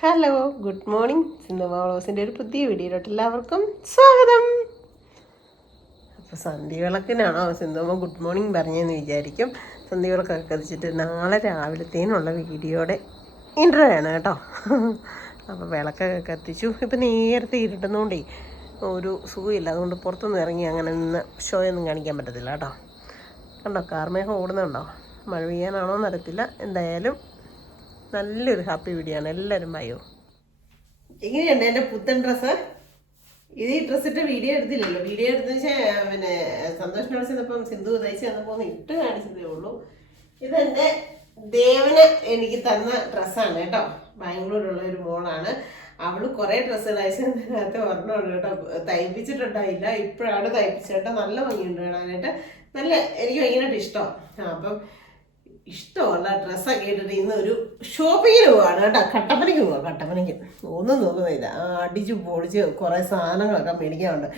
Hello good morning cinema മാളോസിന്റെ ഒരു പുതിയ വീഡിയോയിലോട്ട് എല്ലാവർക്കും സ്വാഗതം. അപ്പോൾ സന്ധ്യ വിളക്കിനാണോ സിന്ധുമ്മ ഗുഡ് മോർണിംഗ് പറഞ്ഞതെന്ന് വിചാരിക്കും. സന്ധ്യ വിളക്കൊക്കെ കത്തിച്ചിട്ട് നാളെ രാവിലത്തേനുള്ള വീഡിയോയുടെ ഇൻട്രോ ആണ് കേട്ടോ. അപ്പോൾ വിളക്കൊക്കെ കത്തിച്ചു. ഇപ്പം നേരത്തെ ഇരുട്ടുന്നതുകൊണ്ടേ ഒരു സുഖമില്ല. അതുകൊണ്ട് പുറത്തുനിന്ന് ഇറങ്ങി അങ്ങനെ നിന്ന് ഷോയൊന്നും കാണിക്കാൻ പറ്റത്തില്ല കേട്ടോ. കണ്ടോ കാർമേഘം ഓടുന്നുണ്ടോ? മഴ പെയ്യാനാണോ എന്നറിയത്തില്ല എന്തായാലും നല്ലൊരു ഹാപ്പി വീഡിയോ ആണ്. എല്ലാവരും ബയോ എങ്ങനെയുണ്ട് എന്റെ പുത്തൻ ഡ്രസ്സ് ഇത് ഈ ഡ്രസ്സ് ഇട്ട് വീഡിയോ എടുത്തില്ലല്ലോ. വീഡിയോ എടുത്തു വെച്ചാൽ പിന്നെ സന്തോഷം കാണിച്ചപ്പം സിന്ധു തയ്ച്ച് തന്നപ്പോൾ ഒന്ന് ഇട്ട് കാണിച്ചതേ ഉള്ളൂ. ഇതെന്റെ ദേവന് എനിക്ക് തന്ന ഡ്രസ്സാണ് കേട്ടോ. ബാംഗ്ലൂരുള്ള ഒരു മോളാണ്. അവൾ കുറേ ഡ്രസ്സ് തയ്ച്ചതിനകത്ത് ഒരെണ്ണമാണ് കേട്ടോ. തയ്പ്പിച്ചിട്ടുണ്ടായില്ല. ഇപ്പോഴാണ് തയ്പ്പിച്ചത് കേട്ടോ. നല്ല ഭംഗിയുണ്ട് കാണാനായിട്ട്. നല്ല എനിക്ക് ഭയങ്കരമായിട്ട് ഇഷ്ടം. അപ്പം ഇഷ്ടമുള്ള ഡ്രസ്സൊക്കെ ഇട്ടിട്ട് ഇന്ന് ഒരു ഷോപ്പിങ്ങിന് പോവാണ് കേട്ടോ. കട്ടപ്പനയ്ക്ക് പോവാം കട്ടപ്പനയ്ക്ക്. ഒന്നും നോക്കുന്നില്ല. അടിച്ച് പൊളിച്ച് കുറേ സാധനങ്ങളൊക്കെ മേടിക്കാറുണ്ട്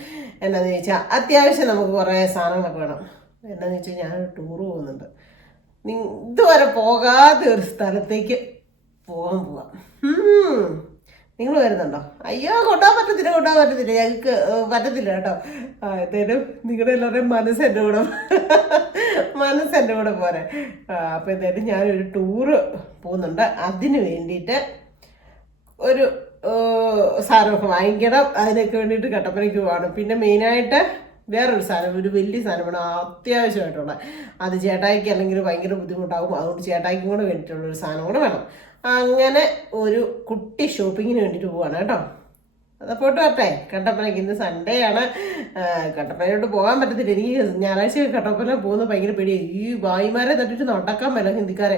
എന്നാന്ന് ചോദിച്ചാൽ അത്യാവശ്യം നമുക്ക് കുറേ സാധനങ്ങളൊക്കെ വേണം. എന്നാന്ന് വെച്ചാൽ ഞാൻ ടൂർ പോകുന്നുണ്ട്. ഇതുവരെ പോകാത്ത ഒരു സ്ഥലത്തേക്ക് പോകാൻ പോവാം. നിങ്ങൾ വരുന്നുണ്ടോ? അയ്യോ കൊണ്ടുപോകാൻ പറ്റത്തില്ല കൊണ്ടുപോകാൻ പറ്റത്തില്ല. ഞങ്ങൾക്ക് പറ്റത്തില്ല കേട്ടോ. ആ എന്തായാലും നിങ്ങളുടെ എല്ലാവരുടെയും മനസ്സ് എന്റെ കൂടെ മനസ്സ് എന്റെ കൂടെ പോരെ. അപ്പോൾ എന്തായാലും ഞാനൊരു ടൂറ് പോകുന്നുണ്ട്. അതിന് വേണ്ടിയിട്ട് ഒരു സാധനമൊക്കെ വാങ്ങിക്കണം. അതിനൊക്കെ വേണ്ടിയിട്ട് കട്ടപ്പനയ്ക്ക് പോവാണ്. പിന്നെ മെയിനായിട്ട് വേറൊരു സാധനം ഒരു വലിയ സാധനം വേണം അത്യാവശ്യമായിട്ടുള്ള. അത് ചേട്ടായിക്ക് അല്ലെങ്കിൽ ഭയങ്കര ബുദ്ധിമുട്ടാകും അതുകൊണ്ട് ചേട്ടായിക്കും കൂടെ വേണ്ടിയിട്ടുള്ള ഒരു സാധനം കൂടെ വേണം. അങ്ങനെ ഒരു കുട്ടി ഷോപ്പിങ്ങിന് വേണ്ടിയിട്ട് പോവാണ് കേട്ടോ. അതപ്പോൾ വരട്ടെ. കട്ടപ്പനയ്ക്ക് ഇന്ന് സൺഡേ ആണ്. കട്ടപ്പനയോട്ട് പോകാൻ പറ്റത്തില്ല. എനിക്ക് ഞായറാഴ്ച കട്ടപ്പന പോകുന്നത് ഭയങ്കര പേടിയാണ് ഈ ഭായിമാരെ തട്ടിട്ട് നടക്കാൻ പറ്റില്ല ഹിന്ദിക്കാരെ.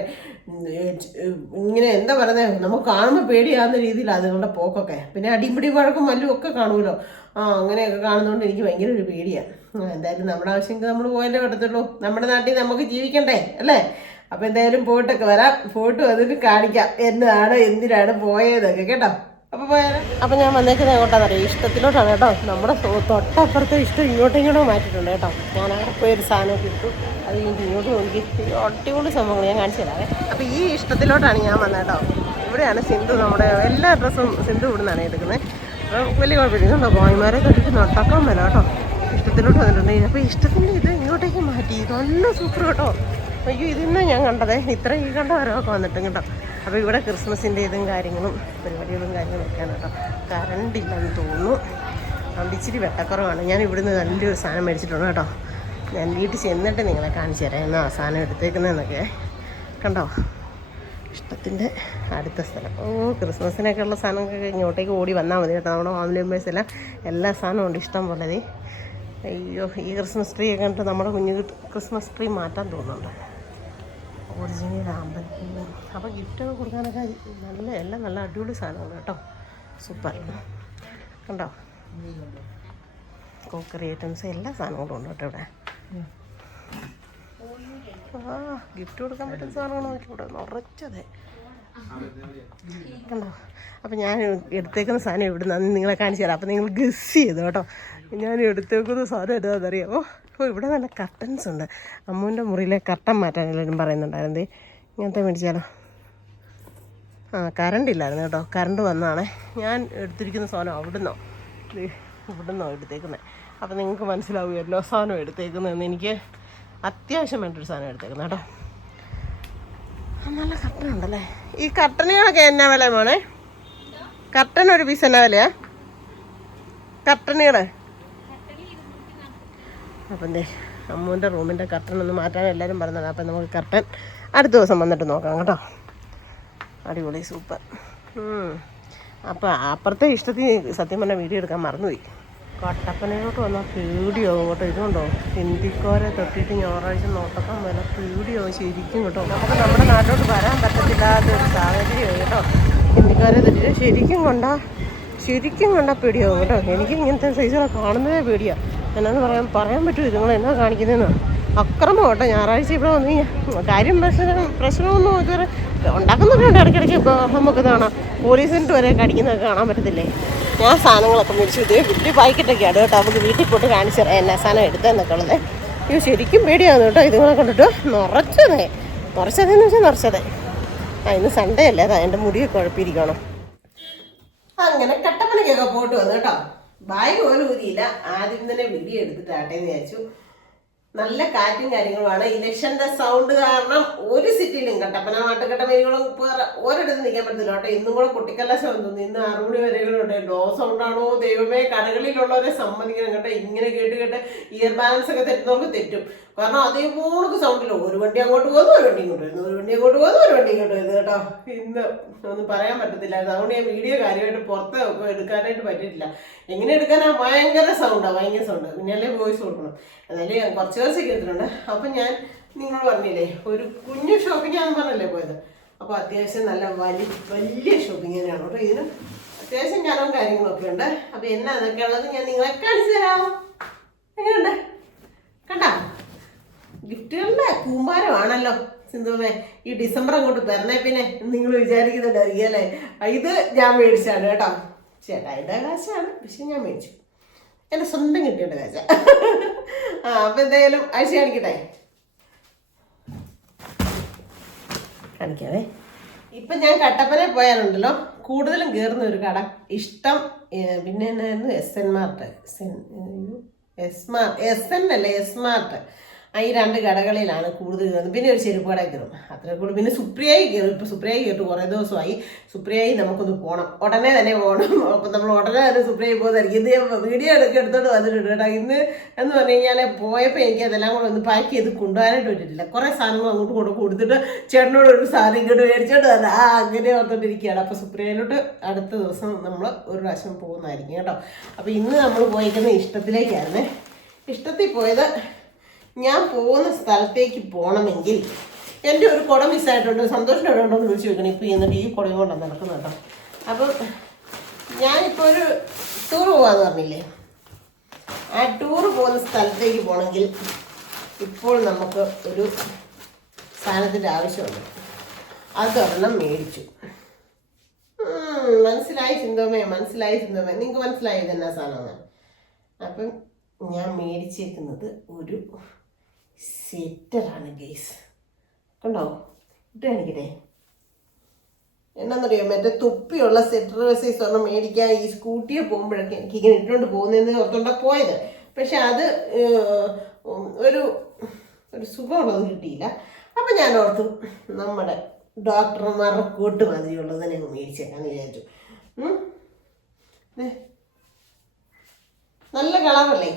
ഇങ്ങനെ എന്താ പറയുന്നത് നമുക്ക് കാണുമ്പോൾ പേടിയാകുന്ന രീതിയിൽ അതുങ്ങളുടെ പോക്കൊക്കെ. പിന്നെ അടിമുടി വഴക്കും മല്ലും ഒക്കെ കാണുമല്ലോ. ആ അങ്ങനെയൊക്കെ കാണുന്നതുകൊണ്ട് എനിക്ക് ഭയങ്കര ഒരു പേടിയാണ് എന്തായാലും നമ്മുടെ ആവശ്യങ്ങൾക്ക് നമ്മൾ പോയാലേ പറ്റത്തുള്ളൂ. നമ്മുടെ നാട്ടിൽ നമുക്ക് ജീവിക്കണ്ടേ? അല്ലേ? അപ്പോൾ എന്തായാലും പോയിട്ടൊക്കെ വരാം. പോയിട്ട് വന്നിട്ട് കാണിക്കാം. എന്നതാണ് എന്തിനാണ് പോയതൊക്കെ കേട്ടോ? അപ്പോൾ പോയാലോ? അപ്പോൾ ഞാൻ വന്നേക്കുന്നത് എങ്ങോട്ടാന്ന് അറിയാം? ഇഷ്ടത്തിലോട്ടാണ് കേട്ടോ. നമ്മുടെ തൊട്ടപ്പുറത്തെ ഇഷ്ടം ഇങ്ങോട്ടും ഇങ്ങോട്ടും മാറ്റിയിട്ടുണ്ട് കേട്ടോ. ഞാൻ അവിടെ പോയി ഒരു സാധനമൊക്കെ ഇട്ടു. അത് കഴിഞ്ഞ് ഇങ്ങോട്ട് നോക്കി. ഒട്ടിപൊളി സംഭവങ്ങൾ ഞാൻ കാണിച്ചു തരാവേ. അപ്പോൾ ഈ ഇഷ്ടത്തിലോട്ടാണ് ഞാൻ വന്നത് കേട്ടോ. ഇവിടെയാണ് സിന്ധു നമ്മുടെ എല്ലാ ഡ്രസ്സും സിന്ധു ഇവിടുന്നാണ് എടുക്കുന്നത്. അപ്പം വലിയ കുഴപ്പമില്ല. ഇതുണ്ടോ? ബോയ്മാരെ കണ്ടിട്ട് നോട്ടാക്കാൻ വരാം കേട്ടോ. ഇഷ്ടത്തിലോട്ട് വന്നിട്ടുണ്ട്. അപ്പോൾ ഇഷ്ടത്തിന്റെ ഇത് ഇങ്ങോട്ടേക്ക് മാറ്റി. നല്ല സൂപ്പർ കേട്ടോ. അയ്യോ ഇതിന്ന് ഞാൻ കണ്ടതേ ഇത്ര ഈ കണ്ട ഓരോക്കെ വന്നിട്ടും കേട്ടോ. അപ്പോൾ ഇവിടെ ക്രിസ്മസിന്റെ ഇതും കാര്യങ്ങളും പരിപാടികളും കാര്യങ്ങളും ഒക്കെയാണ് കേട്ടോ. കറണ്ട് ഇല്ലെന്ന് തോന്നുന്നു. അതുകൊണ്ട് ഇച്ചിരി വെട്ടക്കുറവാണ്. ഞാൻ ഇവിടുന്ന് നല്ലൊരു സാധനം മേടിച്ചിട്ടുണ്ട് കേട്ടോ. ഞാൻ വീട്ടിൽ ചെന്നിട്ട് നിങ്ങളെ കാണിച്ചു തരാം. ആ സാധനം എടുത്തേക്കുന്നതെന്നൊക്കെ. കണ്ടോ? ഇഷ്ടത്തിന്റെ അടുത്ത സ്ഥലം. ഓ ക്രിസ്മസിനൊക്കെ ഉള്ള സാധനങ്ങളൊക്കെ ഇങ്ങോട്ടേക്ക് ഓടി വന്നാൽ മതി കേട്ടോ. നമ്മുടെ ഫാമിലി മെമ്പേഴ്സ് എല്ലാം എല്ലാ സാധനവും ഉണ്ട് ഇഷ്ടം പോലെ. അയ്യോ ഈ ക്രിസ്മസ് ട്രീ ഒക്കെ കണ്ടിട്ട് നമ്മുടെ കുഞ്ഞു ക്രിസ്മസ് ട്രീ മാറ്റാൻ തോന്നുന്നുണ്ട്? ഒറിജിനൽ അമ്പലത്തിൽ അപ്പോൾ ഗിഫ്റ്റൊക്കെ കൊടുക്കാനൊക്കെ നല്ല എല്ലാം നല്ല അടിപൊളി സാധനമാണ് കേട്ടോ. സൂപ്പർ കണ്ടോ? കോക്കറി ഐറ്റംസ് എല്ലാ സാധനങ്ങളും ഉണ്ട് കേട്ടോ ഇവിടെ. ആ ഗിഫ്റ്റ് കൊടുക്കാൻ പറ്റുന്ന സാധനമാണ് ഇവിടെ നിറച്ചത്. കണ്ടോ? അപ്പം ഞാൻ എടുത്തേക്കുന്ന സാധനം ഇവിടെ നിന്ന് നിങ്ങളെ കാണിച്ചു തരാം. അപ്പം നിങ്ങൾ ഗസ് ചെയ്തു കേട്ടോ. ഞാൻ എടുത്തേക്കുന്ന സാധനം എന്താണെന്നറിയാമോ? ഓ ഇവിടെ നല്ല കർട്ടൻസ് ഉണ്ട്. അമ്മൂന്റെ മുറിയിലെ കർട്ടൻ മാറ്റാൻ എല്ലാവരും പറയുന്നുണ്ടായിരുന്നു. ഇങ്ങനത്തെ മേടിച്ചാലോ? ആ കറണ്ട് ഇല്ലായിരുന്നു കേട്ടോ. കറണ്ട് വന്നതാണേ ഞാൻ എടുത്തിരിക്കുന്ന സാധനം അവിടുന്നോ? ഇവിടുന്നോ എടുത്തേക്കുന്നത് അപ്പം നിങ്ങൾക്ക് മനസ്സിലാവും എല്ലാ സാധനവും എടുത്തേക്കുന്നതെന്ന് എനിക്ക് അത്യാവശ്യം വേണ്ടൊരു സാധനം എടുത്തേക്കുന്നത് കേട്ടോ. നല്ല കർട്ടൻ ഉണ്ടല്ലേ? ഈ കർട്ടനുകളൊക്കെ എന്നാ വില മോനെ? കർട്ടൻ ഒരു പീസ് എന്നാ വിലയാ? കർട്ടനുകൾ അപ്പം ദേ അമ്മൂന്റെ റൂമിന്റെ കർട്ടൻ ഒന്ന് മാറ്റാൻ എല്ലാവരും പറഞ്ഞതാണ് അപ്പം നമുക്ക് കർട്ടൻ അടുത്ത ദിവസം വന്നിട്ട് നോക്കാം കേട്ടോ. അടിപൊളി സൂപ്പർ അപ്പോൾ അപ്പുറത്തെ ഇഷ്ടത്തിന് സത്യം പറഞ്ഞാൽ വീഡിയോ എടുക്കാൻ മറന്നുപോയി. കട്ടപ്പനയിലോട്ട് വന്നാൽ പേടിയാവും കേട്ടോ. ഇതുകൊണ്ടോ? ഹിന്ദിക്കോരെ തൊട്ടിട്ട് ഞായറാഴ്ച നോട്ടപ്പം വല്ല പേടിയാവും ശരിക്കും കേട്ടോ. നമുക്ക് നമ്മുടെ നാട്ടിലോട്ട് വരാൻ പറ്റത്തില്ലാത്ത ഒരു സാഹചര്യമാണ് കേട്ടോ. ഹിന്ദിക്കാരെ തൊട്ടിട്ട് ശരിക്കും കൊണ്ടാ ശരിക്കും കണ്ടാൽ പേടിയാവും കേട്ടോ. എനിക്ക് ഇങ്ങനത്തെ സൈസുകളൊക്കെ കാണുന്നതേ പേടിയാണ് എന്നാന്ന് പറയാൻ പറയാൻ പറ്റുമോ നിങ്ങൾ എന്നാ കാണിക്കുന്നതെന്ന്. അക്രമം കേട്ടോ ഞായറാഴ്ച ഇവിടെ വന്നു കഴിഞ്ഞാൽ കാര്യം പ്രശ്നം പ്രശ്നമൊന്നും ഇതുവരെ ഉണ്ടാക്കുന്നൊക്കെ ഉണ്ട് ഇടയ്ക്കിടയ്ക്ക് നമുക്ക് കാണാം പോലീസിന്റെ വരെ കടിക്കുന്നതൊക്കെ കാണാൻ പറ്റത്തില്ലേ? ഞാൻ സാധനങ്ങളൊക്കെ മേടിച്ചു. ഇത് വലിയ പാക്കറ്റൊക്കെയാണ് കേട്ടോ. നമുക്ക് വീട്ടിൽ പോയിട്ട് കാണിച്ചു തരാം. എന്നാ സാധനം എടുത്തതെന്നൊക്കെ ഉള്ളത്. ഇത് ശരിക്കും പേടിയാകുന്നു കേട്ടോ ഇതുങ്ങളെ കണ്ടിട്ട്. നിറച്ചതേ. നിറച്ചതെന്ന് വെച്ചാൽ നിറച്ചതേ. ആ ഇന്ന് സൺഡേ അല്ലേ? അതാ എന്റെ മുടിയൊക്കെ കുഴപ്പിയിരിക്കണം അങ്ങനെ കട്ടപ്പനയ്ക്കൊക്കെ പോയിട്ട് വന്നു കേട്ടോ. ബാഗ് പോലും ഊതിയില്ല ആദ്യം തന്നെ വീഡിയോ എടുത്തിട്ടാട്ടെ എന്ന് വിചാരിച്ചു. നല്ല കാറ്റും കാര്യങ്ങളുമാണ്. ഇലക്ഷന്റെ സൗണ്ട് കാരണം ഒരു സിറ്റിയിലും കട്ടപ്പന മാട്ടുകട്ടമേരികളും ഒരിടത്ത് നിൽക്കാൻ പറ്റത്തില്ല കേട്ടോ. ഇന്നും കൂടെ കുട്ടിക്കല്ലാശം തോന്നുന്നു. ഇന്ന് ആറു മണി വരെകളുണ്ട് ലോ സൗണ്ടാണോ ദൈവമേ കടകളിലുള്ളവരെ സമ്മതിക്കണം കേട്ടോ. ഇങ്ങനെ കേട്ട് കേട്ട് ഇയർ ബാലൻസ് ഒക്കെ തെറ്റുന്നവർക്ക് തെറ്റും. കാരണം അതേപോലെ സൗണ്ടില്ല ഒരു വണ്ടി അങ്ങോട്ട് പോകുന്നു ഒരു വണ്ടി ഇങ്ങോട്ട് വരുന്നു. ഒരു വണ്ടി അങ്ങോട്ട് പോകുന്നു ഒരു വണ്ടി ഇങ്ങോട്ട് വരുന്നു കേട്ടോ. ഇന്ന് ഒന്നും പറയാൻ പറ്റത്തില്ല. അതുകൊണ്ട് ഞാൻ വീഡിയോ കാര്യമായിട്ട് പുറത്ത് എടുക്കാനായിട്ട് പറ്റിയിട്ടില്ല. എങ്ങനെ എടുക്കാനാ? ഭയങ്കര സൗണ്ടാണ് ഭയങ്കര സൗണ്ട് പിന്നെ അല്ലേ വോയിസ് കൊടുക്കണം. എന്നാലും കുറച്ച് ദിവസമൊക്കെ എടുത്തിട്ടുണ്ട്. അപ്പം ഞാൻ നിങ്ങൾ പറഞ്ഞില്ലേ ഒരു കുഞ്ഞു ആണെന്ന് പറഞ്ഞല്ലേ പോയത്? അപ്പോൾ അത്യാവശ്യം നല്ല വലിയ വലിയ ഷോപ്പിംഗ് തന്നെയാണ് കേട്ടോ. ഇതിന് അത്യാവശ്യം കനവും കാര്യങ്ങളൊക്കെ ഉണ്ട്. അപ്പോൾ എന്നാ അതൊക്കെ ഉള്ളത് ഞാൻ നിങ്ങളെ കാണിച്ചു തരാം. എങ്ങനെയുണ്ട്? കണ്ടാ? ഗിഫ്റ്റുകളുടെ കൂമ്പാരമാണല്ലോ സിന്ധുവേ ഈ ഡിസംബർ അങ്ങോട്ട് തരണേ പിന്നെ നിങ്ങൾ വിചാരിക്കുന്നുണ്ടായിരിക്കും അല്ലേ? ഇത് ഞാൻ മേടിച്ചാണ് കേട്ടോ. ചേട്ടാ കാശാണ് പക്ഷെ ഞാൻ മേടിച്ചു. എന്റെ സ്വന്തം കിട്ടിയുണ്ട് കാച്ച ആ അപ്പം എന്തായാലും അഴിച്ച് കാണിക്കട്ടെ? കാണിക്കാവേ. ഇപ്പം ഞാൻ കട്ടപ്പന പോയാലുണ്ടല്ലോ കൂടുതലും കയറുന്ന ഒരു കട. ഇഷ്ടം പിന്നെ എന്നായിരുന്നു? S N Mart. S N S S N അല്ലേ എസ് മാർട്ട്. ഈ രണ്ട് കടകളിലാണ് കൂടുതൽ കയറുന്നത്. പിന്നെ ഒരു ചെരുപ്പ് കടയിൽ കയറും. അത്ര കൂടുതൽ പിന്നെ സുപ്രിയായി കയറും. ഇപ്പം സുപ്രിയായി കയറിട്ട് കുറേ ദിവസമായി. സുപ്രിയായി നമുക്കൊന്ന് പോകണം ഉടനെ തന്നെ പോകണം അപ്പം നമ്മൾ ഉടനെ തന്നെ സുപ്രിയായി പോകുന്നതായിരിക്കും. ഇത് വീഡിയോ എടുക്കുക എടുത്തോണ്ട് വന്നിട്ടുണ്ട് കേട്ടോ. ഇന്ന് എന്ന് പറഞ്ഞു കഴിഞ്ഞാൽ പോയപ്പോൾ എനിക്ക് അതെല്ലാം കൂടെ ഒന്ന് പാക്ക് ചെയ്ത് കൊണ്ടുപോകാനായിട്ട് പറ്റിയിട്ടില്ല. കുറേ സാധനങ്ങൾ അങ്ങോട്ട് കൊണ്ട് കൊടുത്തിട്ട് ചേട്ടനോട് ഒരു സാധനം ഇങ്ങോട്ട് മേടിച്ചോണ്ട് വന്നത് ആ അങ്ങനെ ഓർത്തോണ്ടിരിക്കുകയാണ്. അപ്പോൾ സുപ്രിയയിലോട്ട് അടുത്ത ദിവസം നമ്മൾ ഒരു പ്രാവശ്യം പോകുന്നതായിരിക്കും കേട്ടോ. അപ്പോൾ ഇന്ന് നമ്മൾ പോയിരിക്കുന്ന ഇഷ്ടത്തിലേക്കായിരുന്നേ. ഇഷ്ടത്തിൽ പോയത് ഞാൻ പോകുന്ന സ്ഥലത്തേക്ക് പോകണമെങ്കിൽ എന്റെ ഒരു കുടം മിസ്സായിട്ടുണ്ട് സന്തോഷം എവിടെ ഉണ്ടോ എന്ന് ചോദിച്ചു വെക്കണം ഇപ്പോൾ എന്നിട്ട് ഈ കുടം കൊണ്ടാണ് നടക്കുന്നത് കേട്ടോ. അപ്പം ഞാനിപ്പോൾ ഒരു ടൂർ പോകാമെന്ന് പറഞ്ഞില്ലേ? ആ ടൂർ പോകുന്ന സ്ഥലത്തേക്ക് പോകണമെങ്കിൽ ഇപ്പോൾ നമുക്ക് ഒരു സാധനത്തിന്റെ ആവശ്യമുണ്ട്. അതൊരെണ്ണം മേടിച്ചു. മനസ്സിലായി ചിന്തമേ മനസ്സിലായി ചിന്തമേ. നിങ്ങൾക്ക് മനസ്സിലായി ഇതെന്നാ സാധനമാണ് അപ്പം ഞാൻ മേടിച്ചേക്കുന്നത് ഒരു സെറ്ററാണ് ഗെയ്സ് കണ്ടോ? ഇട്ട് കാണിക്കട്ടെ. എന്നാന്നറിയോ മറ്റേ തുപ്പിയുള്ള സെറ്റർ സൈസ് ഒരെണ്ണം മേടിക്കാൻ ഈ സ്കൂട്ടിയെ പോകുമ്പോഴൊക്കെ എനിക്ക് ഇങ്ങനെ ഇട്ടുകൊണ്ട് പോകുന്നതെന്ന് ഓർത്തോണ്ടാ പോയത്. പക്ഷെ അത് ഒരു ഒരു സുഖമുള്ളത് കിട്ടിയില്ല. അപ്പം ഞാൻ ഓർത്തു നമ്മുടെ ഡോക്ടർമാരുടെ കൂട്ട് മതിയുള്ളത് തന്നെ മേടിച്ചേക്കാന്ന് വിചാരിച്ചു. നല്ല കളറല്ലേ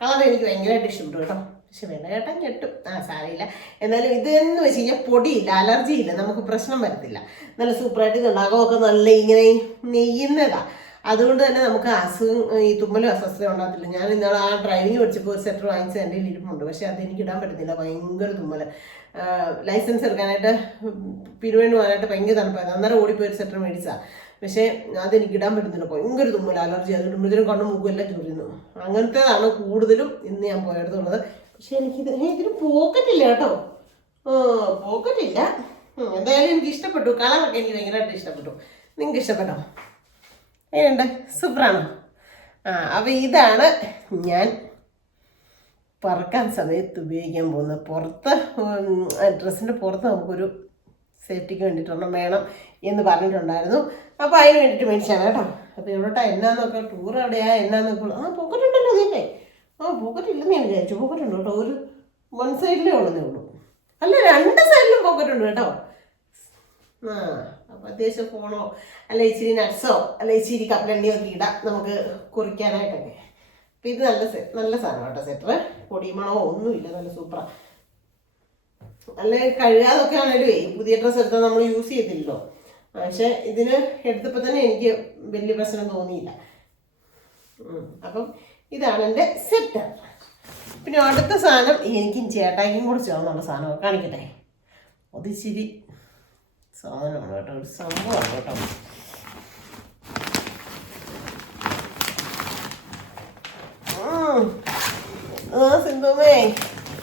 കളർ എനിക്ക് ഭയങ്കരമായിട്ട് ഇഷ്ടപ്പെട്ടു കേട്ടോ. പക്ഷെ വേണ്ട കേട്ടാ. ആ സാരമില്ല. എന്നാലും ഇതെന്ന് വെച്ച് കഴിഞ്ഞാൽ പൊടിയില്ല അലർജി ഇല്ല നമുക്ക് പ്രശ്നം വരത്തില്ല. നല്ല സൂപ്പറായിട്ട് ഇത് നഖമൊക്കെ നല്ല ഇങ്ങനെ നെയ്യുന്നതാ. അതുകൊണ്ട് തന്നെ നമുക്ക് അസുഖം ഈ തുമ്മലും അസ്വസ്ഥത ഉണ്ടാകത്തില്ല. ഞാൻ ഇന്നാൾ ആ ഡ്രൈവിംഗ് പഠിച്ചപ്പോൾ ഒരു സെറ്റർ വാങ്ങിച്ച് എന്റെ ഇരിപ്പുണ്ട് പക്ഷെ അത് എനിക്ക് ഇടാൻ പറ്റുന്നില്ല. ഭയങ്കര തുമ്മൽ ലൈസൻസ് എടുക്കാനായിട്ട് പിരിവേണ്ടി പോകാനായിട്ട് ഭയങ്കര തണുപ്പായിരുന്നു. അന്നേരം ഓടിപ്പോയി ഒരു സെറ്റർ മേടിച്ചാൽ പക്ഷേ അതെനിക്ക് ഇടാൻ പറ്റുന്നില്ല. ഭയങ്കര തുമ്മൽ അലർജി. അത് ഇടുമ്പോഴത്തേനും കണ്ണും മൂക്കും എല്ലാം ചൊറിയുന്നു. അങ്ങനത്തേതാണ് കൂടുതലും ഇന്ന് ഞാൻ പോയെടുത്തുള്ളത് പക്ഷെ എനിക്കിത് ഇതിന് പോക്കറ്റില്ല കേട്ടോ. ആ പോക്കറ്റ് ഇല്ല എന്തായാലും എനിക്ക് ഇഷ്ടപ്പെട്ടു കളറൊക്കെ എനിക്ക് ഭയങ്കരമായിട്ട് ഇഷ്ടപ്പെട്ടു. നിങ്ങൾക്ക് ഇഷ്ടപ്പെട്ടോ എങ്ങനെയുണ്ട്? സൂപ്പറാണോ? ആ അപ്പം ഇതാണ് ഞാൻ പറക്കാൻ സമയത്ത് ഉപയോഗിക്കാൻ പോകുന്നത് പുറത്ത് ഡ്രസ്സിന്റെ പുറത്ത് നമുക്കൊരു സേഫ്റ്റിക്ക് വേണ്ടിയിട്ടൊന്നും വേണം എന്ന് പറഞ്ഞിട്ടുണ്ടായിരുന്നു. അപ്പോൾ അതിന് വേണ്ടിയിട്ട് മേടിച്ചാണ് കേട്ടോ. അപ്പോൾ എവിടോട്ടാ എന്നാന്നൊക്കെ ടൂർ എവിടെയാ എന്നാന്നൊക്കെ ആ പോക്കറ്റ് ആ പോക്കറ്റ് ഇല്ലെന്ന് ഞാൻ വിചാരിച്ചു. പോക്കറ്റ് ഉണ്ട് കേട്ടോ. ഒരു വൺ സൈഡിലേ ഉള്ളതേ ഉള്ളൂ. അല്ല രണ്ട് സൈഡിലും പോക്കറ്റ് ഉണ്ട് കേട്ടോ. ആ അപ്പോൾ അത്യാവശ്യം ഫോണോ അല്ല ഇച്ചിരി നട്ട്സോ അല്ല ഇച്ചിരി കപ്പലണ്ടിയോ ഒക്കെ ഇടാം നമുക്ക് കുറിക്കാനായിട്ടൊക്കെ. അപ്പം ഇത് നല്ല നല്ല സാധനം കേട്ടോ സെറ്റർ പൊടിമണമോ ഒന്നുമില്ല നല്ല സൂപ്പറാണ് അല്ല കഴുകാതൊക്കെ ഈ പുതിയ ഡ്രസ്സ് എടുത്താൽ നമ്മൾ യൂസ് ചെയ്തില്ലല്ലോ പക്ഷെ ഇതിന് എടുത്തപ്പോൾ തന്നെ എനിക്ക് വലിയ പ്രശ്നം തോന്നിയില്ല. അപ്പം ഇതാണ് എന്റെ സെറ്റർ പിന്നെ അടുത്ത സാധനം എനിക്കും ചേട്ടായിക്കും കൂടി ചേർന്നുള്ള സാധനം കാണിക്കട്ടെ. അത് ഇച്ചിരി സാധനമാണ് കേട്ടോ ഒരു സംഭവമാണ് കേട്ടോ. സിന്ധുമേ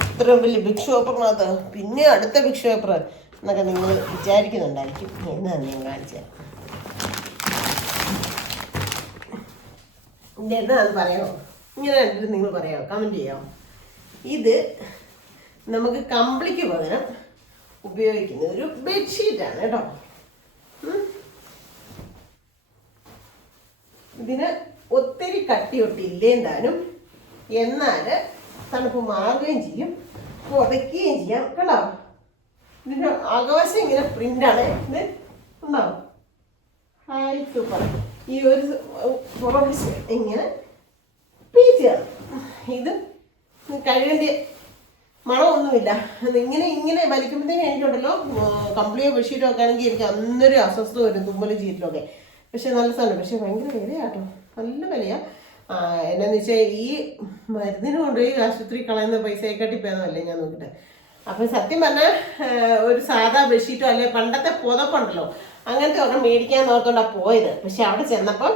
ഇത്രയും വലിയ ബിഗ് ഷോപ്പറിനകത്ത് പിന്നെ അടുത്ത ബിഗ് ഷോപ്പർ എന്നൊക്കെ നിങ്ങൾ വിചാരിക്കുന്നുണ്ടായിരിക്കും. എന്നാണ് ഞാൻ കാണിച്ചത് ഇത് എന്താണെന്ന് പറയാമോ? ഇങ്ങനെ നിങ്ങൾ പറയാം കമന്റ് ചെയ്യാം. ഇത് നമുക്ക് കമ്പിളിക്ക് പകരം ഉപയോഗിക്കുന്ന ഒരു ബെഡ്ഷീറ്റാണ് കേട്ടോ. ഇതിന് ഒത്തിരി കട്ടിയൊട്ടില്ലേ താനും എന്നാൽ തണുപ്പ് മാറുകയും ചെയ്യും പുതയ്ക്കുകയും ചെയ്യാം കേട്ടോ. ഇതിന്റെ ആകാശം ഇങ്ങനെ പ്രിന്റാണ് ഇത് ഉണ്ടാവും ഹായ് സൂപ്പർ ഈ ഒരു ഇങ്ങനെ ഇത് കഴുകേണ്ട മണമൊന്നുമില്ല. ഇങ്ങനെ ഇങ്ങനെ വലിക്കുമ്പോഴത്തേനും എനിക്കുണ്ടല്ലോ കമ്പിളിയോ ബെഡ്ഷീറ്റോ ഒക്കെ ആണെങ്കിൽ എനിക്ക് അന്നൊരു അസ്വസ്ഥത വരും തുമ്മലും ചീറ്റിലൊക്കെ പക്ഷെ നല്ല സാധനം പക്ഷെ ഭയങ്കര വിലയാട്ടോ നല്ല വിലയാണ് എന്നാന്ന് വെച്ചാൽ ഈ മരുന്നിന് കൊണ്ടുപോയി ആശുപത്രി കളയുന്ന പൈസയെക്കാട്ടി ഭേദമല്ലേ ഞാൻ നോക്കിയിട്ട് അപ്പം സത്യം പറഞ്ഞാൽ ഒരു സാധാ ബെഡ്ഷീറ്റോ അല്ലെ പണ്ടത്തെ പുതപ്പുണ്ടല്ലോ. അങ്ങനത്തെ ഒക്കെ മേടിക്കാൻ നോക്കണ്ട പോയത്. പക്ഷെ അവിടെ ചെന്നപ്പം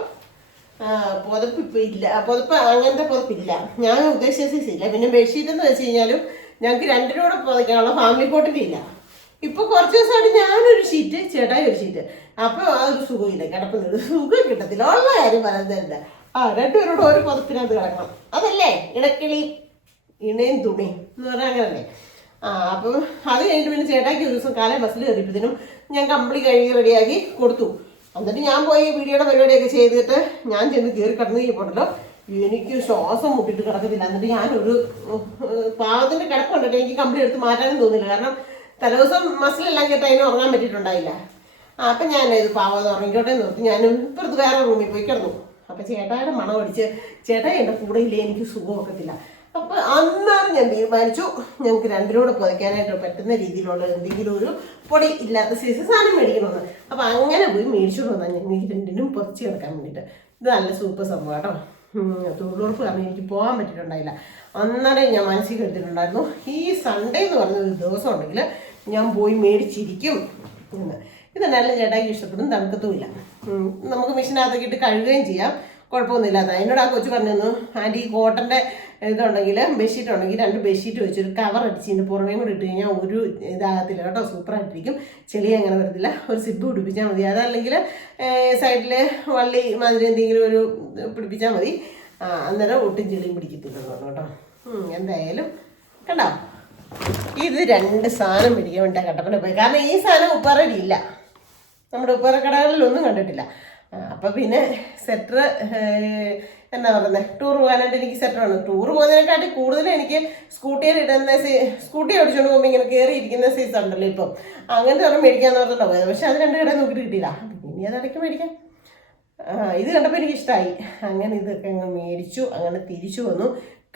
പുതപ്പ് ഇപ്പം ഇല്ല. പുതപ്പ് അങ്ങനത്തെ പുതപ്പില്ല. ഞാൻ ഉദ്ദേശിച്ച സൈസ് ഇല്ല പിന്നെ ബെഡ്ഷീറ്റ് എന്ന് വെച്ച് കഴിഞ്ഞാലും ഞങ്ങൾക്ക് രണ്ടിനും കൂടെ പുതയ്ക്കാനുള്ള ഫാമിലി കോട്ടിന്റെ ഇല്ല. ഇപ്പൊ കുറച്ച് ദിവസമായിട്ട് ഞാനൊരു ഷീറ്റ് ചേട്ടായി ഒരു ഷീറ്റ് അപ്പൊ ഒരു സുഖമില്ല. കിടക്കുന്നത് സുഖം കിട്ടത്തില്ല. ഉള്ള കാര്യം പറയുന്നില്ല ആ രണ്ടുപേരോട് ഒരു പുതപ്പിനകത്ത് കിടക്കണം. അതല്ലേ? ഇണക്കിളി ഇണയും തുണി എന്ന് പറഞ്ഞാൽ അങ്ങനല്ലേ? ആ അപ്പം അത് കഴിഞ്ഞിട്ട് പിന്നെ ചേട്ടാക്കി ഒരു ദിവസം കാലം ബസ്സിൽ കയറിയപ്പോഴത്തേനും ഞാൻ കമ്പിളി കഴുകി റെഡിയാക്കി കൊടുത്തു. എന്നിട്ട് ഞാൻ പോയി വീഡിയോയുടെ പരിപാടിയൊക്കെ ചെയ്തിട്ട് ഞാൻ ചെന്ന് കയറി കിടന്നു കഴിഞ്ഞപ്പോണ്ടല്ലോ എനിക്ക് ശ്വാസം മുട്ടിട്ട് കിടക്കത്തില്ല. എന്നിട്ട് ഞാനൊരു പാവത്തിന്റെ കിടപ്പ് കണ്ടിട്ട് എനിക്ക് കമ്പിളി എടുത്ത് മാറ്റാനും തോന്നില്ല കാരണം തലേദിവസം മസിലെല്ലാം കേട്ട് അതിന് ഉറങ്ങാൻ പറ്റിയിട്ടുണ്ടായില്ല. അപ്പം ഞാൻ ഇത് പാവം ഉറങ്ങിക്കോട്ടെ എന്ന് ഓർത്ത് ഞാൻ ഇപ്പുറത്ത് വേറെ റൂമിൽ പോയി കിടന്നു. അപ്പം ചേട്ടായുടെ മണം അടിച്ച് ചേട്ടാ എന്റെ കൂടെ ഇല്ലേ എനിക്ക് സുഖമൊക്കത്തില്ല. അപ്പം അന്നാണ് ഞാൻ തീരുമാനിച്ചു ഞങ്ങൾക്ക് രണ്ടിനോട് പുതയ്ക്കാനായിട്ട് പറ്റുന്ന രീതിയിലുള്ള എന്തെങ്കിലും ഒരു പൊടി ഇല്ലാത്ത സൈസ് സാധനം മേടിക്കണമെന്ന്. അപ്പൊ അങ്ങനെ പോയി മേടിച്ചോണ്ട് വന്നാൽ ഞങ്ങൾക്ക് രണ്ടിനും പുതച്ച് കിടക്കാൻ വേണ്ടിയിട്ട്. ഇത് നല്ല സൂപ്പർ സംഭവം കേട്ടോ. തൊഴിലുറപ്പ് കാരണം എനിക്ക് പോകാൻ പറ്റിയിട്ടുണ്ടായില്ല. അന്നേരം ഞാൻ മനസ്സിൽ കരുതിയിട്ടുണ്ടായിരുന്നു ഈ സൺഡേ എന്ന് പറഞ്ഞ ഒരു ദിവസം ഉണ്ടെങ്കിൽ ഞാൻ പോയി മേടിച്ചിരിക്കും എന്ന്. ഇത് നല്ല ചേട്ടാക്കി ഇഷ്ടപ്പെടും തണുക്കത്തുമില്ല നമുക്ക് മെഷീനകത്തൊക്കെ ഇട്ട് കഴുകുകയും ചെയ്യാം. കുഴപ്പമൊന്നുമില്ല അത് എന്നോട് ആ കൊച്ചു പറഞ്ഞു ആന്റി കോട്ടന്റെ ഇതുണ്ടെങ്കിൽ ബെഡ്ഷീറ്റ് ഉണ്ടെങ്കിൽ രണ്ട് ബെഡ്ഷീറ്റ് വെച്ചൊരു കവർ അടിച്ചതിന്റെ പുറമേ കൂടി ഇട്ട് കഴിഞ്ഞാൽ ഒരു ഇതാകത്തില്ല കേട്ടോ. സൂപ്പറായിട്ടിരിക്കും ചെളി അങ്ങനെ വരത്തില്ല. ഒരു സിബ് പിടിപ്പിച്ചാൽ മതി. അതല്ലെങ്കിൽ സൈഡിൽ വള്ളി മാതിരി എന്തെങ്കിലും ഒരു പിടിപ്പിച്ചാൽ മതി. അന്നേരം ഒട്ടും ചെളിയും പിടിക്കത്തില്ലെന്ന് കേട്ടോ. എന്തായാലും കണ്ടോ? ഇത് രണ്ട് സാധനം മേടിക്കാൻ വേണ്ടി കട്ടപ്പന പോയി കാരണം ഈ സാധനം ഉപ്പാറയിലില്ല നമ്മുടെ ഉപ്പാറക്കടകളിലൊന്നും കണ്ടിട്ടില്ല. അപ്പം അപ്പൊ പിന്നെ സെറ്റർ എന്നാ പറയുന്നത് ടൂർ പോകാനായിട്ട് എനിക്ക് സെറ്റർ വേണം ടൂർ പോകുന്നതിനെക്കാട്ടി കൂടുതൽ എനിക്ക് സ്കൂട്ടിയിൽ ഇടുന്ന സീ- സ്കൂട്ടി ഓടിച്ചുകൊണ്ട് പോകുമ്പോൾ ഇങ്ങനെ കയറി ഇരിക്കുന്ന സീസൺ ഉണ്ടല്ലോ ഇപ്പം. അങ്ങനത്തെ ഒരെണ്ണം മേടിക്കാമെന്ന് പറഞ്ഞിട്ടാണ് പോയത് പക്ഷേ അത് രണ്ട് കടയിൽ നോക്കിയിട്ട് കിട്ടിയില്ല. ഇനി അതിടയ്ക്ക് മേടിക്കാം. ഇത് കണ്ടപ്പോൾ എനിക്ക് ഇഷ്ടമായി അങ്ങനെ ഇതൊക്കെ അങ്ങ് മേടിച്ചു അങ്ങനെ തിരിച്ചു വന്നു.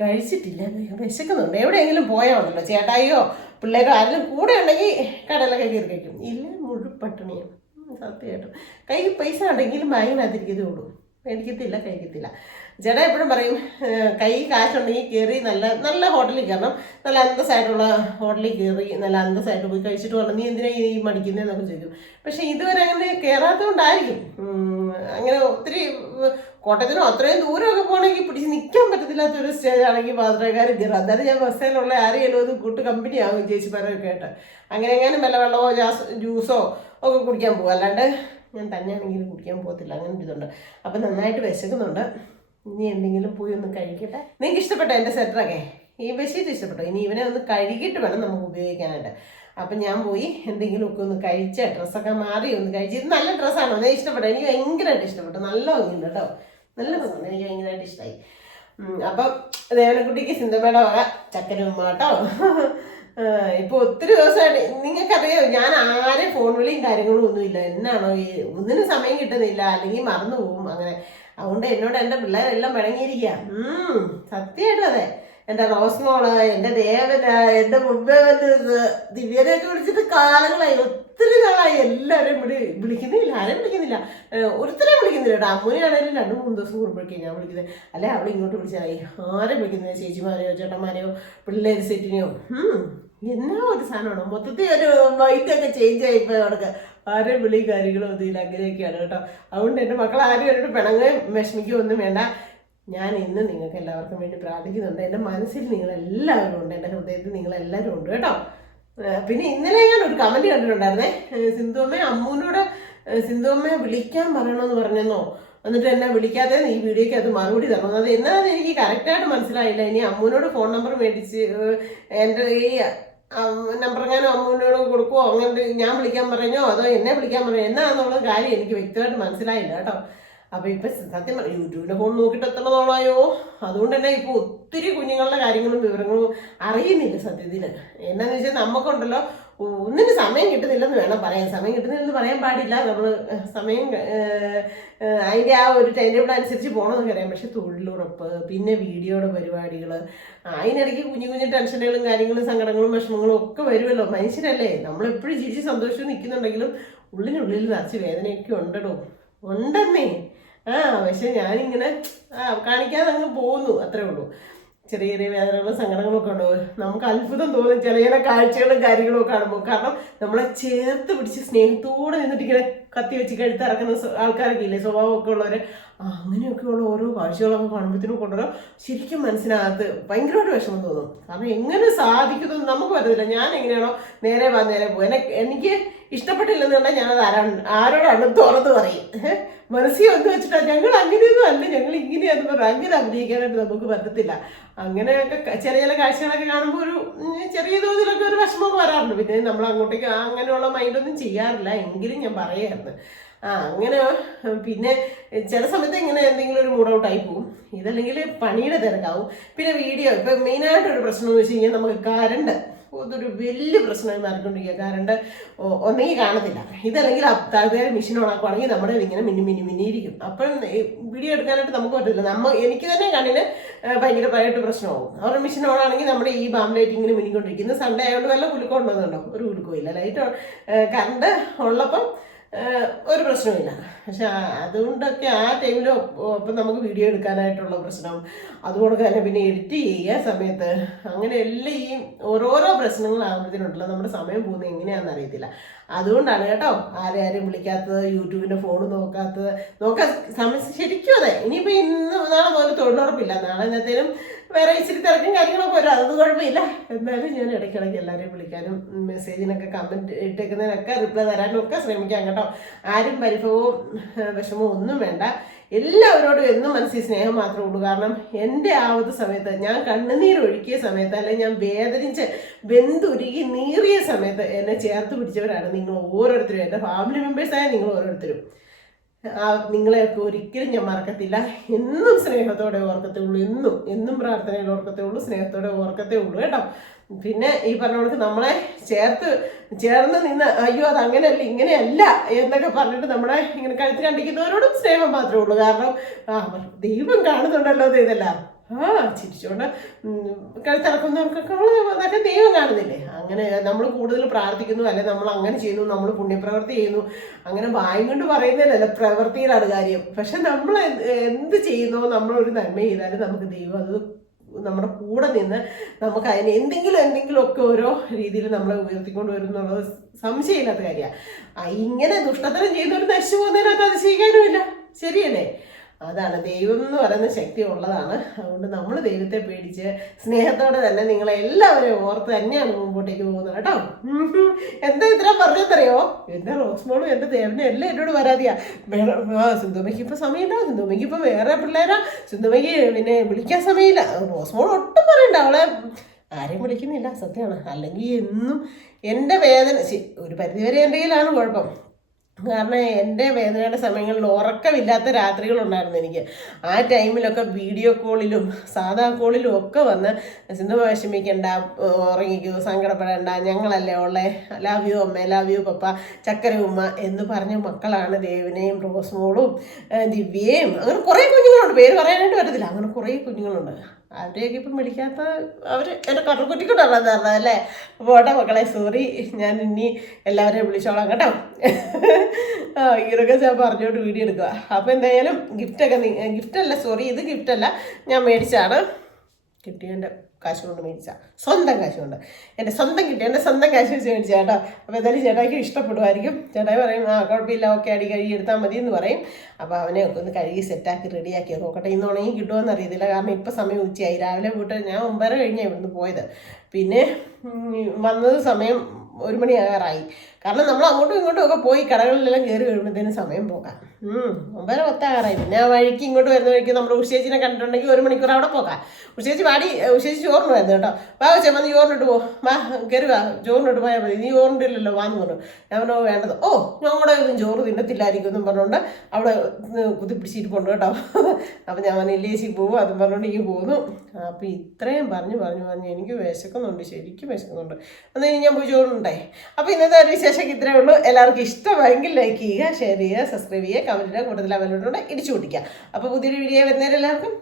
കഴിച്ചിട്ടില്ല. വിശക്കുന്നുണ്ട്. എവിടെയെങ്കിലും പോയാൽ ഉണ്ടല്ലോ ചേട്ടായിയോ പിള്ളേരോ ആരെങ്കിലും കൂടെ ഉണ്ടെങ്കിൽ കടലൊക്കെ കയറി കഴിക്കും. ഇല്ല മുഴുപട്ടിണിയാണ് സത്യമായിട്ടും കയ്യിൽ പൈസ ഉണ്ടെങ്കിലും ബാങ്കിനകത്തിരിക്കതേ ഉള്ളൂ. മേടിക്കത്തില്ല കഴിക്കത്തില്ല. ചേട്ടാ എപ്പോഴും പറയും കൈ കാശുണ്ടെങ്കിൽ കയറി നല്ല നല്ല ഹോട്ടലിൽ കയറണം. നല്ല അന്തസ്സായിട്ടുള്ള ഹോട്ടലിൽ കയറി നല്ല അന്തസ്സായിട്ട് പോയി കഴിച്ചിട്ട് വേണം നീ എന്തിനാ ഈ മടിക്കുന്നതെന്നൊക്കെ ചോദിക്കും. പക്ഷെ ഇതുവരെ അങ്ങനെ കയറാത്തതുകൊണ്ടായിരിക്കും അങ്ങനെ ഒത്തിരി കോട്ടയത്തിനോ അത്രയും ദൂരമൊക്കെ പോകണമെങ്കിൽ പിടിച്ച് നിൽക്കാൻ പറ്റത്തില്ലാത്ത ഒരു സ്റ്റേജ് ആണെങ്കിൽ പാത്രക്കാരൻ കയറും അന്നേരം ഞാൻ ബസ്സിലുള്ള ആരെയും ഒന്ന് കൂട്ട് കമ്പനി ആകും ചേച്ചിമാരൊക്കെ ആയിട്ട് അങ്ങനെ എങ്ങാനും വല്ല വെള്ളമോ ജാസ് ജ്യൂസോ ഒക്കെ കുടിക്കാൻ പോകും. അല്ലാണ്ട് ഞാൻ തന്നെയാണെങ്കിലും കുടിക്കാൻ പോകത്തില്ല. അങ്ങനെ ഇതുണ്ട് അപ്പം നന്നായിട്ട് വിശക്കുന്നുണ്ട്. ഇനി എന്തെങ്കിലും പോയി ഒന്ന് കഴിക്കട്ടെ. നിങ്ങൾക്ക് ഇഷ്ടപ്പെട്ടോ എന്റെ സെറ്ററൊക്കെ ഈ ബെഡ്ഷീറ്റ് ഇഷ്ടപ്പെട്ടോ? ഇനി ഇവനെ ഒന്ന് കഴുകിയിട്ട് വേണം നമുക്ക് ഉപയോഗിക്കാനായിട്ട്. അപ്പം ഞാൻ പോയി എന്തെങ്കിലുമൊക്കെ ഒന്ന് കഴിച്ച ഡ്രസ്സൊക്കെ മാറി ഒന്ന് കഴിച്ച്. ഇത് നല്ല ഡ്രസ്സാണോ. ഞാൻ ഇഷ്ടപ്പെട്ടു. എനിക്ക് ഭയങ്കരമായിട്ട് ഇഷ്ടപ്പെട്ടു. നല്ല ഭംഗിയുണ്ട് കേട്ടോ. നല്ല ഭംഗിയുണ്ട്. എനിക്ക് ഭയങ്കരമായിട്ട് ഇഷ്ടമായി അപ്പം ദേവനക്കുട്ടിക്ക് സിന്ധുമേടെ ചക്കര ഉമ്മാട്ടോ ഇപ്പൊ ഒത്തിരി ദിവസമായിട്ട് നിങ്ങൾക്കറിയോ ഞാൻ ആരെ ഫോൺ വിളിയും കാര്യങ്ങളും ഒന്നുമില്ല. എന്നാണോ ഈ ഒന്നിനും സമയം കിട്ടുന്നില്ല. അല്ലെങ്കിൽ മറന്നു പോകും. അങ്ങനെ അതുകൊണ്ട് എന്നോട് എന്റെ പിള്ളേരെല്ലാം പിണങ്ങിയിരിക്കുക. സത്യമായിട്ടും അതെ. എന്റെ റോസ് മോൾ എന്റെ ദേവന എന്റെ മുമ്പേ ദിവ്യനെയൊക്കെ വിളിച്ചിട്ട് കാലങ്ങളായി. ഒത്തിരി നാളായി. എല്ലാവരും വിളി വിളിക്കുന്നില്ല. ആരും വിളിക്കുന്നില്ല. ഏഹ് ഒരുത്തരെയും വിളിക്കുന്നില്ല കേട്ടോ. അമ്മൂനെയാണെങ്കിലും രണ്ട് മൂന്ന് ദിവസം കൂടുമ്പോഴേക്കും ഞാൻ വിളിക്കുന്നത്. അല്ലെ അവൾ ഇങ്ങോട്ട് വിളിച്ചായി ആരും വിളിക്കുന്നില്ല ചേച്ചിമാരെയോ ചേട്ടന്മാരെയോ പിള്ളേർ സെറ്റിനെയോ എന്നാ ഒരു സാധനമാണോ. മൊത്തത്തിൽ ഒരു വൈറ്റൊക്കെ ചേഞ്ച് ആയിപ്പോയി അവർക്ക് ആരും വിളി കാര്യങ്ങളും ഒന്നുമില്ല അങ്ങനെയൊക്കെയാണ് കേട്ടോ. അതുകൊണ്ട് എന്റെ മക്കൾ ആരും എന്നോട് പിണങ്ങുകയും വിഷമിക്കുക ഒന്നും വേണ്ട. ഞാൻ ഇന്ന് നിങ്ങൾക്ക് എല്ലാവർക്കും വേണ്ടി പ്രാർത്ഥിക്കുന്നുണ്ട്. എന്റെ മനസ്സിൽ നിങ്ങളെല്ലാവരും ഉണ്ട്. എന്റെ ഹൃദയത്തിൽ നിങ്ങളെല്ലാവരും ഉണ്ട് കേട്ടോ. പിന്നെ ഇന്നലെ ഞാൻ ഒരു കമന്റ് കണ്ടിട്ടുണ്ടായിരുന്നേ. സിന്ധുവമ്മ അമ്മൂനോട് സിന്ധുവമ്മയെ വിളിക്കാൻ പറയണമെന്ന് പറഞ്ഞെന്നോ? എന്നിട്ട് എന്നെ വിളിക്കാതെ ഈ വീഡിയോയ്ക്ക് അത് മറുപടി തരണം. അത് എന്നാന്ന് എനിക്ക് കറക്റ്റായിട്ട് മനസ്സിലായില്ല. ഇനി അമ്മൂനോട് ഫോൺ നമ്പർ മേടിച്ച് എന്റെ ഈ നമ്പർ എങ്ങാനും അമ്മൂനോട് കൊടുക്കുമോ അങ്ങനെ ഞാൻ വിളിക്കാൻ പറഞ്ഞോ? അതോ എന്നെ വിളിക്കാൻ പറഞ്ഞോ? എന്നാന്നുള്ള കാര്യം എനിക്ക് വ്യക്തമായിട്ട് മനസ്സിലായില്ല കേട്ടോ. അപ്പൊ ഇപ്പൊ സത്യം പറഞ്ഞു യൂട്യൂബിന്റെ ഫോൺ നോക്കിയിട്ട് എത്ര നാളായോ അതുകൊണ്ട് തന്നെ ഇപ്പൊ ഒത്തിരി കുഞ്ഞുങ്ങളുടെ കാര്യങ്ങളും വിവരങ്ങളും അറിയുന്നില്ല സത്യത്തിൽ എന്നാന്ന് വെച്ചാൽ നമുക്കുണ്ടല്ലോ ഒന്നിന് സമയം കിട്ടുന്നില്ലെന്ന് വേണം പറയാൻ. സമയം കിട്ടുന്നില്ലെന്ന് പറയാൻ പാടില്ല. നമ്മൾ സമയം ഏഹ്, ആ ഒരു ടൈം ടേബിൾ അനുസരിച്ച് പോകണമെന്നൊക്കെ അറിയാം. പക്ഷെ തൊഴിലുറപ്പ് പിന്നെ വീഡിയോയുടെ പരിപാടികൾ അതിനിടയ്ക്ക് കുഞ്ഞു കുഞ്ഞു ടെൻഷനുകളും കാര്യങ്ങളും സങ്കടങ്ങളും വിഷമങ്ങളും ഒക്കെ വരുമല്ലോ. മനുഷ്യരല്ലേ? നമ്മളെപ്പോഴും ചിരിച്ച് സന്തോഷിച്ച് നിൽക്കുന്നുണ്ടെങ്കിലും ഉള്ളിനുള്ളിൽ നിറച്ച് വേദനയൊക്കെ ഉണ്ടടോ. ഉണ്ടെന്നേ. ആ പക്ഷെ ഞാനിങ്ങനെ കാണിക്കാതെ അങ്ങ് പോകുന്നു. അത്രേ ഉള്ളൂ. ചെറിയ ചെറിയ വേദനകളും സങ്കടങ്ങളും ഒക്കെ ഉണ്ടോ? നമുക്ക് അത്ഭുതം തോന്നും ചില ചില കാഴ്ചകളും കാര്യങ്ങളും ഒക്കെ കാണുമ്പോൾ. കാരണം നമ്മളെ ചേർത്ത് പിടിച്ച് സ്നേഹത്തോടെ നിന്നിട്ട് ഇങ്ങനെ കത്തി വെച്ച് കഴുത്തിറക്കുന്ന ആൾക്കാരൊക്കെ ഇല്ലേ സ്വഭാവമൊക്കെ ഉള്ളവർ അങ്ങനെയൊക്കെയുള്ള ഓരോ കാഴ്ചകളൊക്കെ കാണുമ്പോഴത്തേനും കൊണ്ടുവരോ. ശരിക്കും മനസ്സിനകത്ത് ഭയങ്കരമായിട്ട് വിഷമം തോന്നും. കാരണം എങ്ങനെ സാധിക്കുന്നു നമുക്ക് പറ്റത്തില്ല. ഞാൻ എങ്ങനെയാണോ നേരെ വാ നേരെ പോകും എനിക്ക് ഇഷ്ടപ്പെട്ടില്ലെന്നുണ്ടെങ്കിൽ ഞാനത് ആരാ ആരോടാണ് തുറന്ന് പറയും? മനസ്സിൽ വന്ന് വെച്ചിട്ടാ ഞങ്ങൾ അങ്ങനെയൊന്നും അല്ല. ഞങ്ങൾ ഇങ്ങനെയാന്ന് പറഞ്ഞു അങ്ങനെ അഭിനയിക്കാനായിട്ട് നമുക്ക് പറ്റത്തില്ല. അങ്ങനെയൊക്കെ ചെറിയ ചില കാഴ്ചകളൊക്കെ കാണുമ്പോൾ ഒരു ചെറിയ തോതിലൊക്കെ ഒരു വിഷമം വരാറുണ്ട്. പിന്നെ നമ്മൾ അങ്ങോട്ടേക്ക് അങ്ങനെയുള്ള മൈൻഡൊന്നും ചെയ്യാറില്ല. എങ്കിലും ഞാൻ പറയായിരുന്നു ആ അങ്ങനെ പിന്നെ ചില സമയത്ത് ഇങ്ങനെ എന്തെങ്കിലും ഒരു മൂഡ് ഔട്ടായി പോകും. ഇതല്ലെങ്കിൽ പണിയുടെ തിരക്കാവും. പിന്നെ വീഡിയോ ഇപ്പം മെയിനായിട്ടൊരു പ്രശ്നം എന്ന് വെച്ച് കഴിഞ്ഞാൽ നമുക്ക് കരണ്ട് അതൊരു വലിയ പ്രശ്നമായി മാറിക്കൊണ്ടിരിക്കുക കറണ്ട് ഒ- ഒന്നെങ്കിൽ കാണത്തില്ല. ഇതല്ലെങ്കിൽ താഴെ മെഷീൻ ഓണാക്കുവാണെങ്കിൽ നമ്മുടെ ഇങ്ങനെ മിന്നി മിന്നി മിന്നിയിരിക്കും. അപ്പം വീഡിയോ എടുക്കാനായിട്ട് നമുക്ക് പറ്റില്ല നമ്മ എനിക്ക് തന്നെ കണ്ണിന് ഭയങ്കര ഭയങ്കരമായിട്ട് പ്രശ്നമാവും. അവരുടെ മെഷീൻ ഓണാണെങ്കിൽ നമ്മുടെ ഈ ബാം ലൈറ്റ് ഇങ്ങനെ മിന്നിക്കൊണ്ടിരിക്കുന്നു. സൺഡേ ആയതുകൊണ്ട് വല്ല കുലുക്കം ഉണ്ടോന്നുണ്ടോ? ഒരു കുലുക്കവും ഇല്ല. ലൈറ്റ് കറണ്ട് ഉള്ളപ്പം ഒരു പ്രശ്നമില്ല പക്ഷെ അതുകൊണ്ടൊക്കെ ആ ടൈമിൽ ഒപ്പം നമുക്ക് വീഡിയോ എടുക്കാനായിട്ടുള്ള പ്രശ്നം. അതുകൊണ്ട് തന്നെ പിന്നെ എഡിറ്റ് ചെയ്യുക സമയത്ത് അങ്ങനെ എല്ലാം ഈ ഓരോരോ പ്രശ്നങ്ങളാകുമ്പോഴത്തേനുണ്ടല്ലോ നമ്മുടെ സമയം പോകുന്നത് എങ്ങനെയാണെന്ന് അറിയത്തില്ല. അതുകൊണ്ടാണ് കേട്ടോ ആരെ ആരും വിളിക്കാത്തത് യൂട്യൂബിന്റെ ഫോൺ നോക്കാത്തത്. നോക്കാൻ സമയം ശരിക്കും അതെ. ഇനിയിപ്പോൾ ഇന്ന് നാളെ മുതൽ തൊഴിലുറപ്പില്ല. നാളെ എന്നത്തേനും വേറെ ഇച്ചിരി തിരക്കും കാര്യങ്ങളൊക്കെ വരും. അതൊന്നും കുഴപ്പമില്ല. എന്നാലും ഞാൻ ഇടയ്ക്കിടയ്ക്ക് എല്ലാവരെയും വിളിക്കാനും മെസ്സേജിനൊക്കെ കമന്റ് ഇട്ടേക്കുന്നതിനൊക്കെ റിപ്ലൈ തരാനും ഒക്കെ ശ്രമിക്കാം കേട്ടോ. ആരും പരിഭവവും വിഷമവും ഒന്നും വേണ്ട. എല്ലാവരോടും എന്നും മനസ്സിൽ സ്നേഹം മാത്രമേ ഉള്ളൂ. കാരണം എന്റെ ആവത് സമയത്ത് ഞാൻ കണ്ണുനീർ ഒഴുക്കിയ സമയത്ത് അല്ലെങ്കിൽ ഞാൻ വേദനിച്ച് വെന്തുരുകി നീറിയ സമയത്ത് എന്നെ ചേർത്ത് പിടിച്ചവരാണ് നിങ്ങൾ ഓരോരുത്തരും. എന്റെ ഫാമിലി മെമ്പേഴ്സായ നിങ്ങൾ ഓരോരുത്തരും. നിങ്ങളെയൊക്കെ ഒരിക്കലും ഞാൻ മറക്കത്തില്ല. എന്നും സ്നേഹത്തോടെ ഓർക്കത്തേ ഉള്ളൂ എന്നും എന്നും പ്രാർത്ഥനയിൽ ഓർക്കത്തേ ഉള്ളൂ സ്നേഹത്തോടെ ഓർക്കത്തേ ഉള്ളൂ കേട്ടോ. പിന്നെ ഈ പറഞ്ഞ കണക്ക് നമ്മളെ ചേർത്ത് ചേർന്ന് നിന്ന് അയ്യോ അത് അങ്ങനെയല്ല ഇങ്ങനെയല്ല എന്നൊക്കെ പറഞ്ഞിട്ട് നമ്മളെ ഇങ്ങനെ കഴുത്ത് കണ്ടിരിക്കുന്നവരോടും സ്നേഹം മാത്രമേ ഉള്ളൂ. കാരണം ദൈവം കാണുന്നുണ്ടല്ലോ ദൈവല്ല ഇതെല്ലാം. ആ ചിരിച്ചുകൊണ്ട് കഴുത്തിറക്കുന്നവർക്കൊക്കെ അതൊക്കെ ദൈവം കാണുന്നില്ലേ? അങ്ങനെ നമ്മൾ കൂടുതൽ പ്രാർത്ഥിക്കുന്നു അല്ലെ നമ്മൾ അങ്ങനെ ചെയ്യുന്നു നമ്മൾ പുണ്യപ്രവർത്തി ചെയ്യുന്നു. അങ്ങനെ വായും കൊണ്ട് പറയുന്നതിലല്ല പ്രവൃത്തിയിലാണ് കാര്യം. പക്ഷെ നമ്മൾ എന്ത് ചെയ്യുന്നോ നമ്മളൊരു നന്മ ചെയ്താലും നമുക്ക് ദൈവം അത് നമ്മുടെ കൂടെ നിന്ന് നമുക്ക് അതിന് എന്തെങ്കിലും എന്തെങ്കിലും ഒക്കെ ഓരോ രീതിയിൽ നമ്മളെ ഉയർത്തിക്കൊണ്ട് വരും എന്നുള്ളത് സംശയമില്ലാത്ത കാര്യമാണ്. ഇങ്ങനെ ദുഷ്ടതരം ചെയ്യുന്നവർ നശിച്ചു പോകുന്നതിനകത്ത് അതിശയിക്കാനുമില്ല ശരിയല്ലേ? അതാണ് ദൈവം എന്ന് പറയുന്ന ശക്തി ഉള്ളതാണ്. അതുകൊണ്ട് നമ്മൾ ദൈവത്തെ പേടിച്ച് സ്നേഹത്തോടെ തന്നെ നിങ്ങളെ എല്ലാവരെയും ഓർത്ത് തന്നെയാണ് മുമ്പോട്ടേക്ക് പോകുന്നത് കേട്ടോ. എന്താ ഇത്ര പറഞ്ഞെന്നറിയോ എന്റെ റോസ്മോളും എന്റെ ദേവനും എല്ലാം എന്നോട് പരാതിയാ. സിന്ധുമയ്ക്ക് ഇപ്പം സമയമില്ല. സിന്ധുമയ്ക്ക് ഇപ്പം വേറെ പിള്ളേരാ. സിന്ധുമയ്ക്ക് പിന്നെ വിളിക്കാൻ സമയമില്ല. റോസ്മോൾ ഒട്ടും പറയണ്ട. അവളെ ആരെയും വിളിക്കുന്നില്ല. സത്യമാണ്. അല്ലെങ്കിൽ എന്നും എന്റെ വേദന ഒരു പരിധിവരെ എന്റെ കയ്യിലാണ് കുഴപ്പം. കാരണം എന്റെ വേദനയുടെ സമയങ്ങളിൽ ഉറക്കമില്ലാത്ത രാത്രികളുണ്ടായിരുന്നു എനിക്ക്. ആ ടൈമിലൊക്കെ വീഡിയോ കോളിലും സാധാ കോളിലും ഒക്കെ വന്ന് സിന്ധു വിഷമിക്കണ്ട ഉറങ്ങിക്കൂ സങ്കടപ്പെടേണ്ട ഞങ്ങളല്ലേ ഉള്ളേ ലവ് യു അമ്മ ലവ് യു പപ്പ ചക്കര ഉമ്മ എന്ന് പറഞ്ഞ മക്കളാണ് ദേവിനെയും റോസ്മോളും മോളും ദിവ്യയും അങ്ങനെ കുറേ കുഞ്ഞുങ്ങളുണ്ട്. പേര് പറയാനായിട്ട് പറ്റത്തില്ല. അങ്ങനെ കുറേ കുഞ്ഞുങ്ങളുണ്ട്. അവരെയൊക്കെ ഇപ്പം വിളിക്കാത്ത അവർ എന്റെ കടൽക്കുറ്റിക്കൊണ്ടാണ് തരണത് അല്ലേ? പോട്ടെ മക്കളെ സോറി ഞാൻ ഇനി എല്ലാവരെയും വിളിച്ചോളാം കേട്ടോ. ഇങ്ങനെയൊക്കെ ഞാൻ പറഞ്ഞോട്ട് വീഡിയോ എടുക്കുക. അപ്പോൾ എന്തായാലും ഗിഫ്റ്റൊക്കെ ഗിഫ്റ്റല്ല സോറി ഇത് ഗിഫ്റ്റല്ല ഞാൻ മേടിച്ചാണ്. കിട്ടിയതിന്റെ കാശ് കൊണ്ട് മേടിച്ച. സ്വന്തം കാശ് കൊണ്ട്. എന്റെ സ്വന്തം കിട്ടി എന്റെ സ്വന്തം കാശ് വെച്ച് മേടിച്ച കേട്ടോ. അപ്പോൾ എന്തായാലും ചേട്ടായിക്ക് ഇഷ്ടപ്പെടുമായിരിക്കും. ചേട്ടായി പറയും ആ കുഴപ്പമില്ല ഓക്കെ അടി കഴുകി എടുത്താൽ മതി എന്ന് പറയും. അപ്പോൾ അവനെ ഒക്കെ ഒന്ന് കഴുകി സെറ്റാക്കി റെഡിയാക്കി നോക്കട്ടെ. ഇന്ന് ഉണങ്ങി കിട്ടുമെന്ന് അറിയത്തില്ല. കാരണം ഇപ്പോൾ സമയം ഉച്ചയായി. രാവിലെ പോയിട്ട് ഞാൻ ഒമ്പതര കഴിഞ്ഞാണ് ഇവിടുന്ന് പോയത്. പിന്നെ വന്നത് സമയം ഒരു മണിയാകാറായി കാരണം നമ്മൾ അങ്ങോട്ടും ഇങ്ങോട്ടും ഒക്കെ പോയി കടകളിലെല്ലാം കയറി വരുമ്പോഴത്തേനും സമയം പോകാം. ഒമ്പത് പത്താറായി പിന്നെ ആ വഴിക്ക് ഇങ്ങോട്ട് വരുന്ന വഴിക്ക് നമ്മൾ ഉഷേച്ചിനെ കണ്ടിട്ടുണ്ടെങ്കിൽ ഒരു മണിക്കൂർ അവിടെ പോകാം. ഉഷേച്ചി വാടി ഉഷേച്ചി ചോറിന് വരുന്നത് കേട്ടോ. വാ ഉച്ച വന്ന് ചോറിനിട്ട് പോ. വാ കയറി വാ. ചോറിനിട്ട് പോയാൽ മതി. നീ ചോറിനിട്ടില്ലല്ലോ വാന്ന് പറഞ്ഞു. ഞാൻ പറഞ്ഞു വേണ്ടത്. ഓ ഞങ്ങളുടെ ഒന്നും ചോറ് തിന്നത്തില്ലായിരിക്കും എന്നും പറഞ്ഞുകൊണ്ട് അവിടെ കുതിപ്പിടിച്ചിരിപ്പുണ്ട് കേട്ടോ. അപ്പം ഞാൻ പറഞ്ഞു ഇല്ലേച്ചി പോകും അതും പറഞ്ഞുകൊണ്ട് ഈ പോന്നു. അപ്പം ഇത്രയും പറഞ്ഞു പറഞ്ഞു പറഞ്ഞു. എനിക്ക് വിശക്കുന്നുണ്ട് ശരിക്കും വിശക്കുന്നുണ്ട്. ഇനി ഞാൻ പോയി ചോറിനുണ്ടായി അപ്പോൾ ഇന്നത്തെ ഒരു വിശേഷം ഇത്രയേ ഉള്ളൂ എല്ലാവർക്കും ഇഷ്ടമായെങ്കിൽ ലൈക്ക് ചെയ്യുക ഷെയർ ചെയ്യുക സബ്സ്ക്രൈബ് ചെയ്യുക കമന്റ് ചെയ്യുക കൂടുതൽ അവരോടുകൂടെ ഇടിച്ചു പിടിക്കുക അപ്പോൾ പുതിയൊരു വീഡിയോ വരുന്നവരെല്ലാവർക്കും